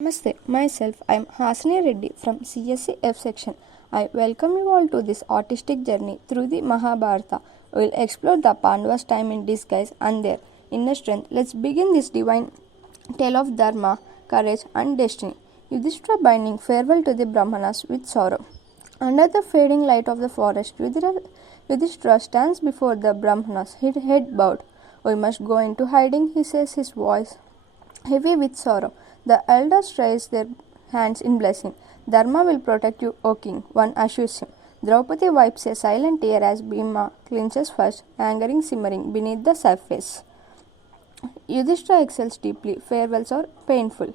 Namaste, myself I am Hasini Reddy from CSC F section. I welcome you all to this artistic journey through the Mahabharata. We will explore the Pandavas' time in disguise and their inner strength. Let's begin this divine tale of Dharma, courage, and destiny. Yudhishthira binding farewell to the Brahmanas with sorrow. Under the fading light of the forest, Yudhishthira stands before the Brahmanas, his head bowed. We must go into hiding, he says, his voice heavy with sorrow. The elders raise their hands in blessing. Dharma will protect you, O king, one assures him. Draupadi wipes a silent tear as Bhima clinches first, anger simmering beneath the surface. Yudhishthira exhales deeply. Farewells are painful.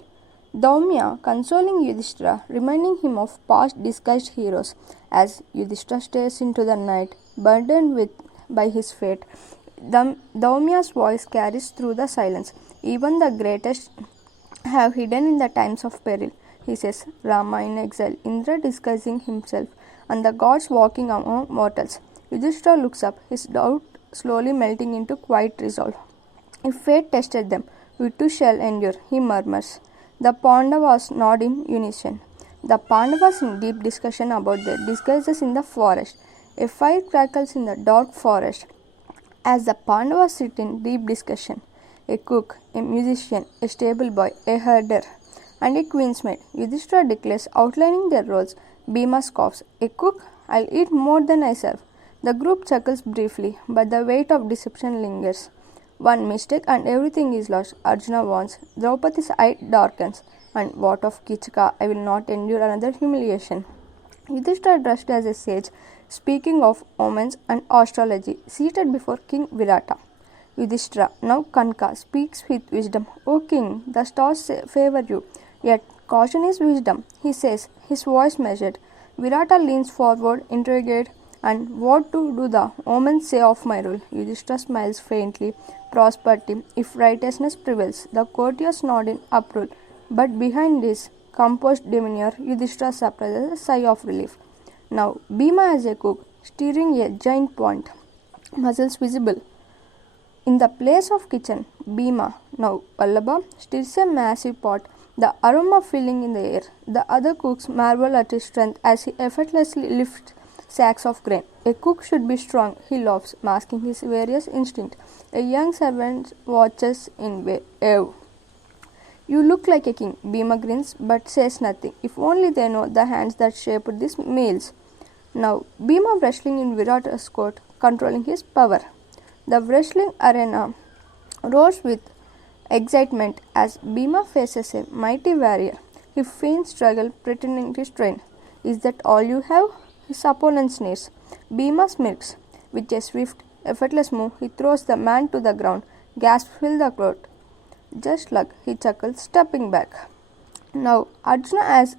Daumya consoling Yudhishthira, reminding him of past disguised heroes. As Yudhishthira stares into the night, burdened by his fate, Daumya's voice carries through the silence. Even the greatest have hidden in the times of peril, he says. Rama in exile, Indra disguising himself, and the gods walking among mortals. Yudhishthira looks up, his doubt slowly melting into quiet resolve. If fate tested them, we too shall endure, he murmurs. The Pandavas nod in unison. The Pandavas in deep discussion about their disguises in the forest. A fire crackles in the dark forest as the Pandavas sit in deep discussion. A cook, a musician, a stable boy, a herder, and a queen's maid. Yudhishthira declares, outlining their roles. Bhima scoffs, a cook, I'll eat more than I serve. The group chuckles briefly, but the weight of deception lingers. One mistake and everything is lost, Arjuna warns. Draupadi's eye darkens. And what of Kichka? I will not endure another humiliation. Yudhishthira dressed as a sage, speaking of omens and astrology, seated before King Virata. Yudhishthira, now Kanka, speaks with wisdom. O king, the stars favor you, yet caution is wisdom, he says, his voice measured. Virata leans forward, intrigued, and what do the omens say of my rule? Yudhishthira smiles faintly. Prosperity, if righteousness prevails. The courtiers nod in approval, but behind this composed demeanor, Yudhishthira suppresses a sigh of relief. Now, Bhima as a cook, stirring a giant pot, muscles visible. In the place of kitchen, Bhima, now Vallabha, stirs a massive pot, the aroma filling in the air. The other cooks marvel at his strength as he effortlessly lifts sacks of grain. A cook should be strong, he laughs, masking his various instincts. A young servant watches in awe. You look like a king, Bhima grins, but says nothing. If only they know the hands that shaped these meals. Now, Bhima wrestling in Virata's court, controlling his power. The wrestling arena roars with excitement as Bhima faces a mighty warrior. He feigns struggle, pretending to strain. Is that all you have? His opponent sneers. Bhima smirks. With a swift, effortless move, he throws the man to the ground. Gasps fill the court. Just luck, he chuckles, stepping back. Now Arjuna as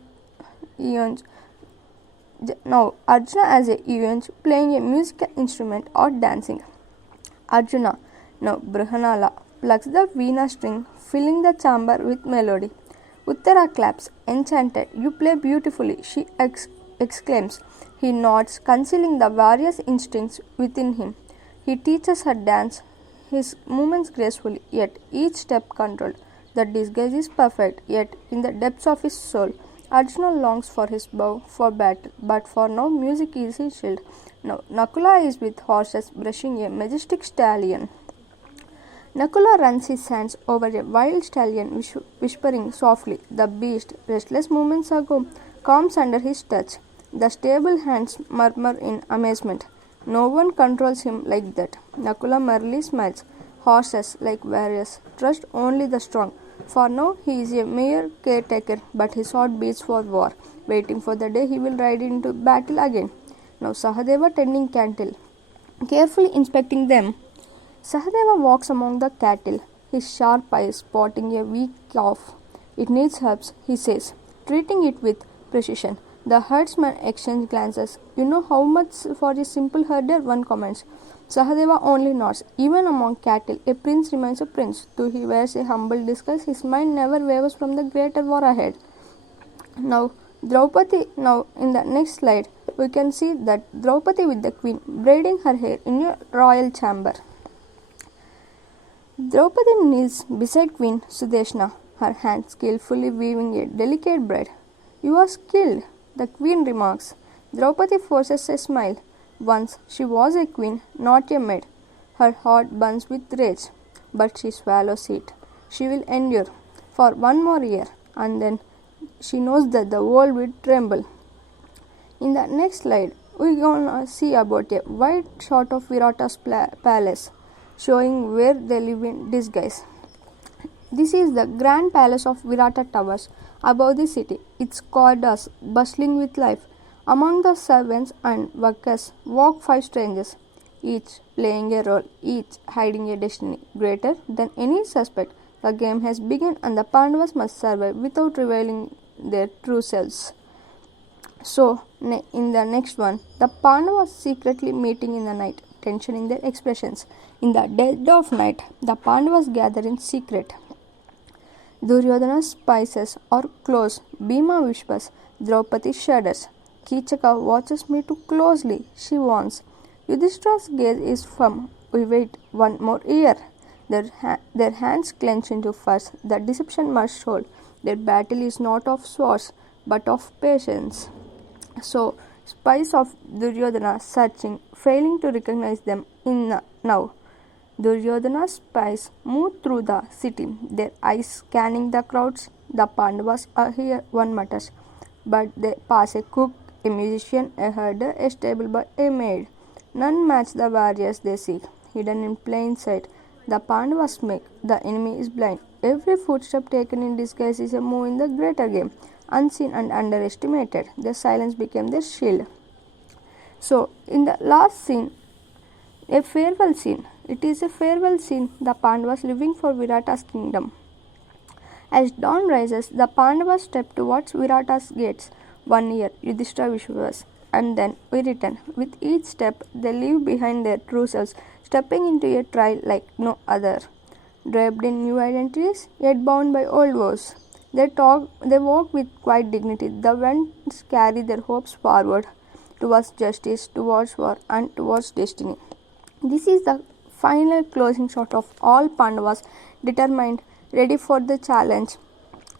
a eunuch playing a musical instrument or dancing. Arjuna, now Brihanala, plucks the veena string, filling the chamber with melody. Uttara claps, enchanted. You play beautifully, she exclaims. He nods, concealing the various instincts within him. He teaches her dance, his movements gracefully, yet each step controlled. The disguise is perfect, yet in the depths of his soul, Arjuna longs for his bow for battle, but for now music is his shield. Now Nakula is with horses brushing a majestic stallion. Nakula runs his hands over a wild stallion, whispering softly. The beast, restless moments ago, calms under his touch. The stable hands murmur in amazement. No one controls him like that. Nakula merely smiles. Horses, like warriors, trust only the strong. For now, he is a mere caretaker, but his heart beats for war, waiting for the day he will ride into battle again. Now Sahadeva tending cattle, carefully inspecting them. Sahadeva walks among the cattle, his sharp eyes spotting a weak calf. It needs herbs, he says, treating it with precision. The herdsman exchange glances. You know how much for a simple herder, one comments. Sahadeva only nods. Even among cattle, a prince remains a prince. Though he wears a humble disguise, his mind never wavers from the greater war ahead. Now in the next slide, we can see that Draupadi with the queen braiding her hair in a royal chamber. Draupadi kneels beside Queen Sudeshna, her hands skillfully weaving a delicate braid. You are skilled, the queen remarks. Draupadi forces a smile. Once she was a queen, not a maid. Her heart burns with rage, but she swallows it. She will endure for one more year, and then she knows that the world will tremble. In the next slide, we're gonna see about a wide shot of Virata's palace, showing where they live in disguise. This is the grand palace of Virata Towers above the city, its corridors bustling with life. Among the servants and workers walk five strangers, each playing a role, each hiding a destiny greater than any suspect. The game has begun and the Pandavas must survive without revealing their true selves. So, in the next one, the Pandavas secretly meeting in the night, tension in their expressions. In the dead of night, the Pandavas gather in secret. Duryodhana's spices are close. Bhima whispers. Draupadi shudders. Kichaka watches me too closely, she warns. Yudhishthira's gaze is firm. We wait one more year. Their hands clench into fists. The deception must hold. Their battle is not of swords, but of patience. So, spies of Duryodhana searching, failing to recognize them now. Duryodhana's spies move through the city, their eyes scanning the crowds. The Pandavas are here, one mutters. But they pass a cook, a musician, a herder, a stable boy, a maid. None match the warriors they seek, hidden in plain sight. The Pandavas make, the enemy is blind. Every footstep taken in disguise is a move in the greater game. Unseen and underestimated, their silence became their shield. So, in the last scene, a farewell scene. It is a farewell scene, the Pandavas leaving for Virata's kingdom. As dawn rises, the Pandavas step towards Virata's gates. 1 year, Yudhishthira whispers, and then we return. With each step, they leave behind their true selves, stepping into a trial like no other. Draped in new identities, yet bound by old woes. They walk with quiet dignity. The winds carry their hopes forward towards justice, towards war, and towards destiny. This is the final closing shot of all Pandavas, determined, ready for the challenge,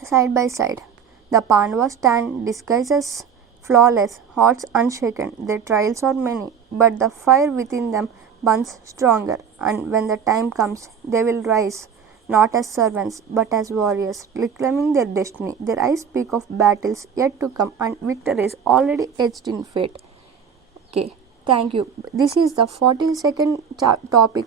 side by side. The Pandavas stand disguises flawless, hearts unshaken. Their trials are many, but the fire within them burns stronger, and when the time comes, they will rise, not as servants, but as warriors, reclaiming their destiny. Their eyes speak of battles yet to come, and victory is already etched in fate. Okay, thank you. This is the 42nd topic